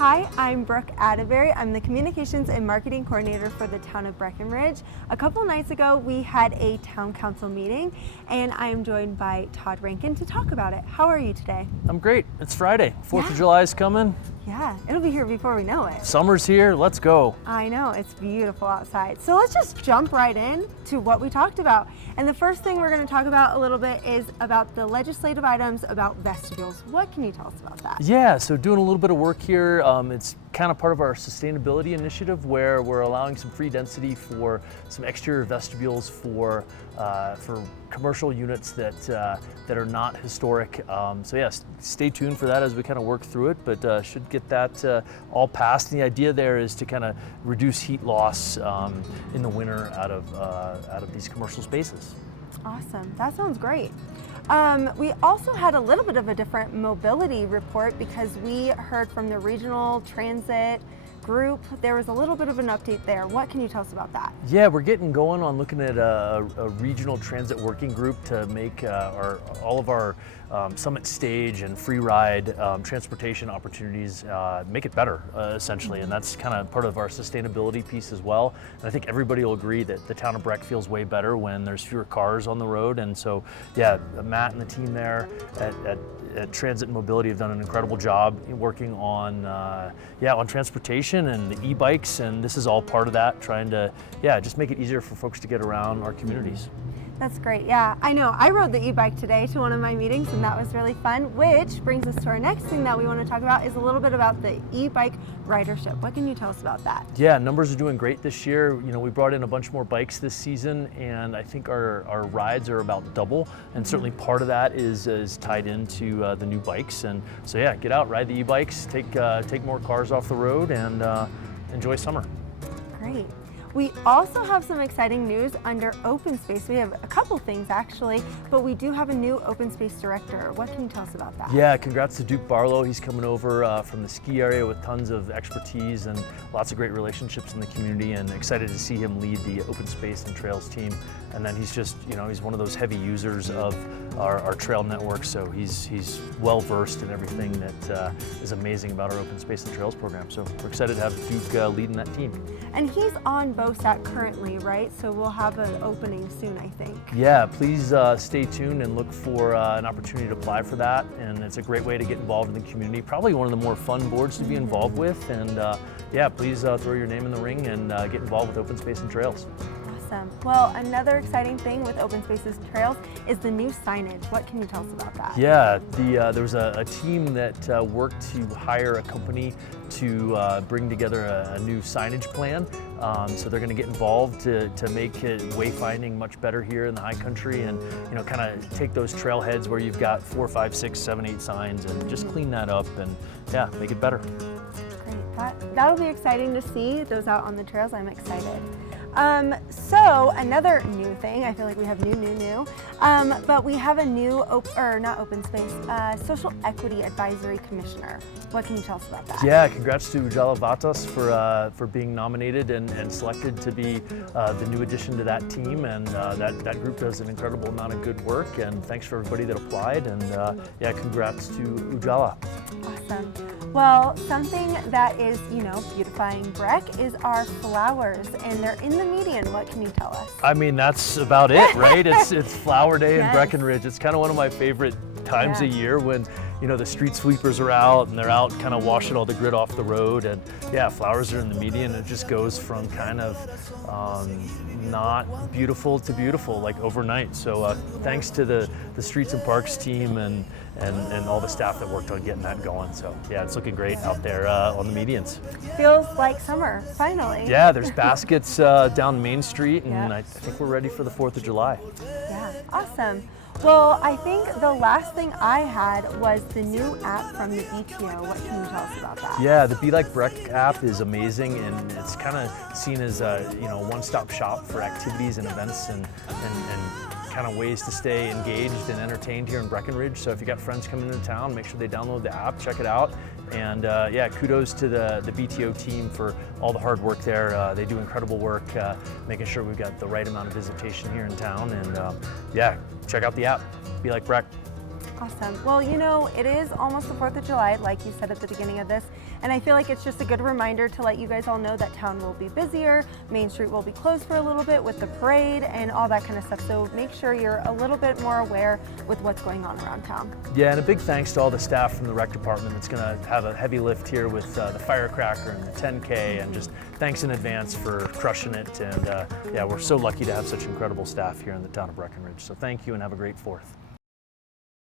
Hi, I'm Brooke Atterbury. I'm the Communications and Marketing Coordinator for the town of Breckenridge. A couple nights ago, we had a town council meeting, and I am joined by Todd Rankin to talk about it. How are you today? I'm great. It's Friday. 4th of July is coming. Yeah, it'll be here before we know it. Summer's here. Let's go. I know, it's beautiful outside. So let's just jump right in to what we talked about. And the first thing we're going to talk about a little bit is about the legislative items about vestibules. What can you tell us about that? Yeah, so doing a little bit of work here. It's kind of part of our sustainability initiative where we're allowing some free density for some exterior vestibules for commercial units that are not historic. So yes, stay tuned for that as we kind of work through it, but should get that all passed. And the idea there is to kind of reduce heat loss in the winter out of these commercial spaces. Awesome, that sounds great. We also had a little bit of a different mobility report because we heard from the regional transit group. There was a little bit of an update there. What can you tell us about that? Yeah, we're getting going on looking at a regional transit working group to make all of our summit stage and free ride transportation opportunities make it better, essentially. And that's kind of part of our sustainability piece as well. And I think everybody will agree that the town of Breck feels way better when there's fewer cars on the road. And so, yeah, Matt and the team there at Transit and Mobility have done an incredible job working on transportation and the e-bikes, and this is all part of that, trying to just make it easier for folks to get around our communities. That's great. Yeah, I know. I rode the e-bike today to one of my meetings, and that was really fun, which brings us to our next thing that we want to talk about is a little bit about the e-bike ridership. What can you tell us about that? Yeah, numbers are doing great this year. You know, we brought in a bunch more bikes this season, and I think our rides are about double, and certainly part of that is tied into the new bikes. And so yeah, get out, ride the e-bikes, take more cars off the road, and enjoy summer. Great. We also have some exciting news under open space. We have a couple things actually, but we do have a new open space director. What can you tell us about that? Yeah, congrats to Duke Barlow. He's coming over from the ski area with tons of expertise and lots of great relationships in the community, and excited to see him lead the open space and trails team. And then he's just, he's one of those heavy users of our trail network, so he's well versed in everything that is amazing about our open space and trails program. So we're excited to have Duke leading that team. And he's on BOSAT currently, right? So we'll have an opening soon, I think. Yeah, please stay tuned and look for an opportunity to apply for that. And it's a great way to get involved in the community. Probably one of the more fun boards to be involved with. And please throw your name in the ring and get involved with open space and trails. Awesome. Well, another exciting thing with Open Spaces Trails is the new signage. What can you tell us about that? Yeah, there was a team that worked to hire a company to bring together a new signage plan. So they're going to get involved to make wayfinding much better here in the high country, and kind of take those trailheads where you've got 4, 5, 6, 7, 8 signs and just clean that up and make it better. Great. That'll be exciting to see those out on the trails. I'm excited. So another new thing, I feel like we have new, but we have a new, Social Equity Advisory Commissioner. What can you tell us about that? Yeah, congrats to Ujala Vatas for being nominated and selected to be the new addition to that team, and that group does an incredible amount of good work, and thanks for everybody that applied, and congrats to Ujala. Awesome. Well, something that is, beautifying Breck is our flowers, and they're in the median. What can you tell us? I mean, that's about it, right? It's Flower Day in Breckenridge. It's kind of one of my favorite times a year when, the street sweepers are out and they're out kind of washing all the grit off the road, and flowers are in the median. It just goes from kind of not beautiful to beautiful like overnight. So thanks to the Streets and Parks team and all the staff that worked on getting that going. So yeah, it's looking great out there on the medians. Feels like summer, finally. Yeah, there's baskets down Main Street, and I think we're ready for the 4th of July. Yeah, awesome. Well, I think the last thing I had was the new app from the BTO. What can you tell us about that? Yeah, the Be Like Breck app is amazing, and it's kind of seen as a one-stop shop for activities and events and kind of ways to stay engaged and entertained here in Breckenridge. So if you got friends coming into town, make sure they download the app, check it out. And kudos to the BTO team for all the hard work there. They do incredible work making sure we've got the right amount of visitation here in town. And check out the app, Be Like Breck. Awesome. Well, it is almost the 4th of July, like you said at the beginning of this, And I feel like it's just a good reminder to let you guys all know that town will be busier, Main Street will be closed for a little bit with the parade and all that kind of stuff. So make sure you're a little bit more aware with what's going on around town. Yeah, and a big thanks to all the staff from the rec department that's going to have a heavy lift here with the firecracker and the 10K, and just thanks in advance for crushing it. And yeah, we're so lucky to have such incredible staff here in the town of Breckenridge. So thank you and have a great 4th.